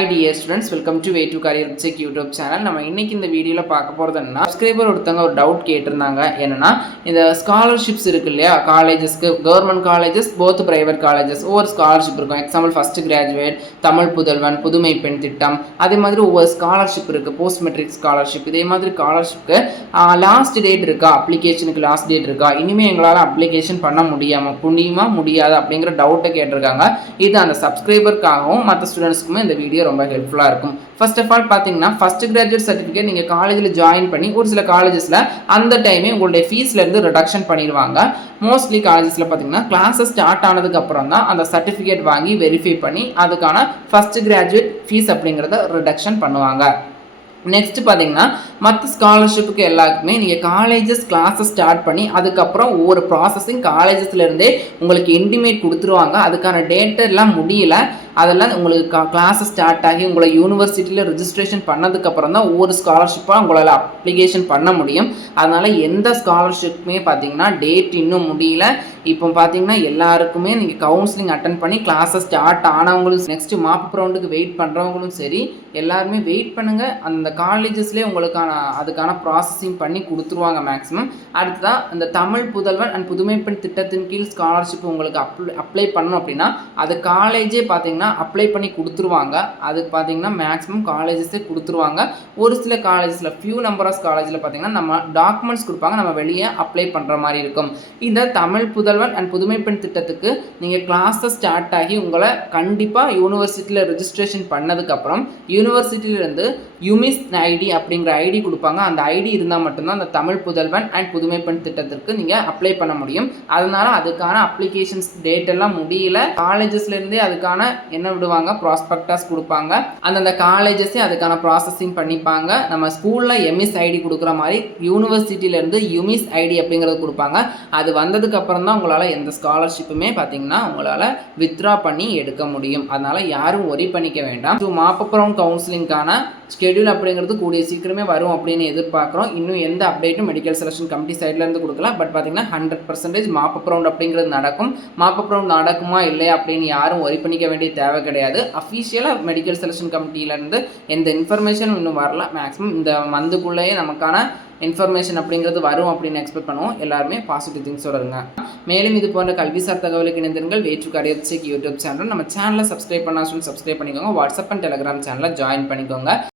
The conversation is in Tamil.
Hi dear students, welcome to Way to Career Check YouTube channel. நம்ம இன்னைக்கு இந்த வீடியோல பார்க்க போறது என்னன்னா சப்ஸ்கிரைபர் ஒருத்தங்க ஒரு டவுட் கேட்டிருந்தாங்க. என்னன்னா இந்த ஸ்காலர்ஷிப்ஸ் இருக்கு இல்லையா, காலேஜஸ்க்கு government colleges both private colleges ஒவ்வொரு ஸ்காலர்ஷிப் இருக்கும். Example first graduate, Tamil Pudhalvan, Pudhumai பெண் திட்டம், அதே மாதிரி ஒவ்வொரு ஸ்காலர்ஷிப் இருக்கு. போஸ்ட் மெட்ரிக் ஸ்காலர்ஷிப், இதே மாதிரி ஸ்காலர்ஷிப்க்கு லாஸ்ட் டேட் இருக்கா, அப்ளிகேஷனுக்கு லாஸ்ட் டேட் இருக்கா, இனிமே எங்களால் அப்ளிகேஷன் பண்ண முடியாது அப்படிங்கிற டவுட்டை கேட்டிருக்காங்க. இது அந்த சப்ஸ்கிரைபருக்காகவும் மற்ற ஸ்டூடெண்ட்ஸ்க்குமே இந்த வீடியோ ரொம்ப ஹெல்ப்ஃபுல்லாக இருக்கும். ஃபர்ஸ்ட் ஆஃப் ஆல் பார்த்தீங்கன்னா ஃபர்ஸ்ட் கிராஜுவேட் சர்டிஃபிகேட் நீங்கள் காலேஜில் ஜாயின் பண்ணி ஒரு சில காலேஜஸில் அந்த டைமே உங்களுடைய ஃபீஸ்லேருந்து ரிடக்ஷன் பண்ணிடுவாங்க. மோஸ்ட்லி காலேஜஸில் பார்த்தீங்கன்னா கிளாஸஸ் ஸ்டார்ட் ஆனதுக்கு அப்புறம் தான் அந்த சர்டிஃபிகேட் வாங்கி வெரிஃபை பண்ணி அதுக்கான ஃபர்ஸ்ட் கிராஜுவேட் ஃபீஸ் அப்படிங்கிறத ரிடக்ஷன் பண்ணுவாங்க. நெக்ஸ்ட் பார்த்தீங்கன்னா மற்ற ஸ்காலர்ஷிப்புக்கு எல்லாருக்குமே நீங்கள் காலேஜஸ் கிளாஸஸ் ஸ்டார்ட் பண்ணி அதுக்கப்புறம் ஒவ்வொரு ப்ராசஸிங் காலேஜஸ்லேருந்தே உங்களுக்கு இன்டிமேட் கொடுத்துருவாங்க. அதுக்கான டேட் எல்லாம் முடியல, அதெல்லாம் உங்களுக்கு கிளாஸஸ் ஸ்டார்ட் ஆகி உங்களை யூனிவர்சிட்டியில் ரிஜிஸ்ட்ரேஷன் பண்ணதுக்கப்புறம் தான் ஒவ்வொரு ஸ்காலர்ஷிப்பாக உங்களால் அப்ளிகேஷன் பண்ண முடியும். அதனால் எந்த ஸ்காலர்ஷிப்புமே பார்த்தீங்கன்னா டேட் இன்னும் முடியல. இப்போ பார்த்தீங்கன்னா எல்லாருக்குமே நீங்கள் கவுன்சிலிங் அட்டன் பண்ணி கிளாஸஸ் ஸ்டார்ட் ஆனவங்களும் நெக்ஸ்ட்டு மாப் ரவுண்டுக்கு வெயிட் பண்ணுறவங்களும் சரி, எல்லாருமே வெயிட் பண்ணுங்கள். அந்த காலேஜஸ்லேயே உங்களுக்கான அதுக்கான ப்ராசஸிங் பண்ணி கொடுத்துருவாங்க மேக்ஸிமம். அடுத்ததான் இந்த தமிழ் புதல்வன் அண்ட் புதுமை பெண் திட்டத்தின் கீழ் ஸ்காலர்ஷிப் உங்களுக்கு அப்ளை பண்ணணும் அப்படின்னா அது காலேஜே பார்த்தீங்கன்னா அப்ளை பண்ணி கொடுத்துருவாங்க. அதுக்கு பார்த்தீங்கன்னா மேக்ஸிமம் காலேஜஸே கொடுத்துருவாங்க. ஒரு சில காலேஜஸில் ஃபியூ நம்பர் ஆஃப் காலேஜில் பார்த்தீங்கன்னா நம்ம டாக்குமெண்ட்ஸ் கொடுப்பாங்க, நம்ம வெளியே அப்ளை பண்ணுற மாதிரி இருக்கும். இந்த தமிழ் புதல்வன் அண்ட் புதுமை பெண் திட்டத்துக்கு நீங்கள் கிளாஸஸ் ஸ்டார்ட் ஆகி உங்களை கண்டிப்பாக யூனிவர்சிட்டியில் ரிஜிஸ்ட்ரேஷன் பண்ணதுக்கப்புறம் யூனிவர்சிட்டியிலேருந்து யுமிஸ் ஐடி அப்படிங்கிற ஐடி கொடுப்பாங்க. அந்த ஐடி இருந்தால் மட்டும்தான் அந்த தமிழ் புதல்வன் அண்ட் புதுமை பெண் திட்டத்திற்கு நீங்கள் அப்ளை பண்ண முடியும். அதனால அதுக்கான அப்ளிகேஷன்ஸ் டேட் எல்லாம் முடியல. காலேஜஸ்லேருந்தே அதுக்கான என்ன விடுவாங்க, ப்ராஸ்பெக்டஸ் கொடுப்பாங்க. அந்தந்த காலேஜஸே அதுக்கான ப்ராசஸிங் பண்ணிப்பாங்க. நம்ம ஸ்கூலில் எம்எஸ் ஐடி கொடுக்குற மாதிரி யூனிவர்சிட்டியிலேருந்து யுமிஸ் ஐடி அப்படிங்கிறது கொடுப்பாங்க. அது வந்ததுக்கு அப்புறம் தான் உங்களால் எந்த ஸ்காலர்ஷிப்புமே பார்த்தீங்கன்னா உங்களால் வித்ட்ரா பண்ணி எடுக்க முடியும். அதனால் யாரும் ஒரி பண்ணிக்க வேண்டாம். ஸோ மாப்பப்புறம் கவுன்சிலிங்கான ஸ்கெடியூல் அப்படிங்கிறது கூடிய சீக்கிரமே வரும் அப்படின்னு எதிர்பார்க்குறோம். இன்னும் எந்த அப்டேட்டும் மெடிக்கல் செலெக்ஷன் கமிட்டி சைட்லேருந்து கொடுக்கல. பட் பார்த்தீங்கன்னா 100% மாப்பப் ரவுண்ட் அப்படிங்கிறது நடக்கும். மாப்பப் ரவுண்ட் நடக்குமா இல்லையா அப்படின்னு யாரும் ஒரி பண்ணிக்க வேண்டிய தேவை கிடையாது. அஃபிஷியலாக மெடிக்கல் செலெக்ஷன் கமிட்டியிலேருந்து எந்த இன்ஃபர்மேஷனும் இன்னும் வரல. மேக்ஸிமம் இந்த மந்த்துக்குள்ளேயே நமக்கான இன்ஃபர்மேஷன் அப்படிங்கிறது வரும் அப்படின்னு எக்ஸ்பெக்ட் பண்ணுவோம். எல்லாருமே பாசிட்டிவ் திங்ஸோட இருங்க. மேலும் இது போன்ற கல்விசார் தகவலுக்கு இணைந்திருங்கள். Way to career check YouTube channel. நம்ம சேனலை சப்ஸ்கிரைப் பண்ணால் சப்ஸ்கிரைப் பண்ணிக்கோங்க. வாட்ஸ்அப் அண்ட் டெலிகிராம் சேனலை ஜாயின் பண்ணிக்கோங்க.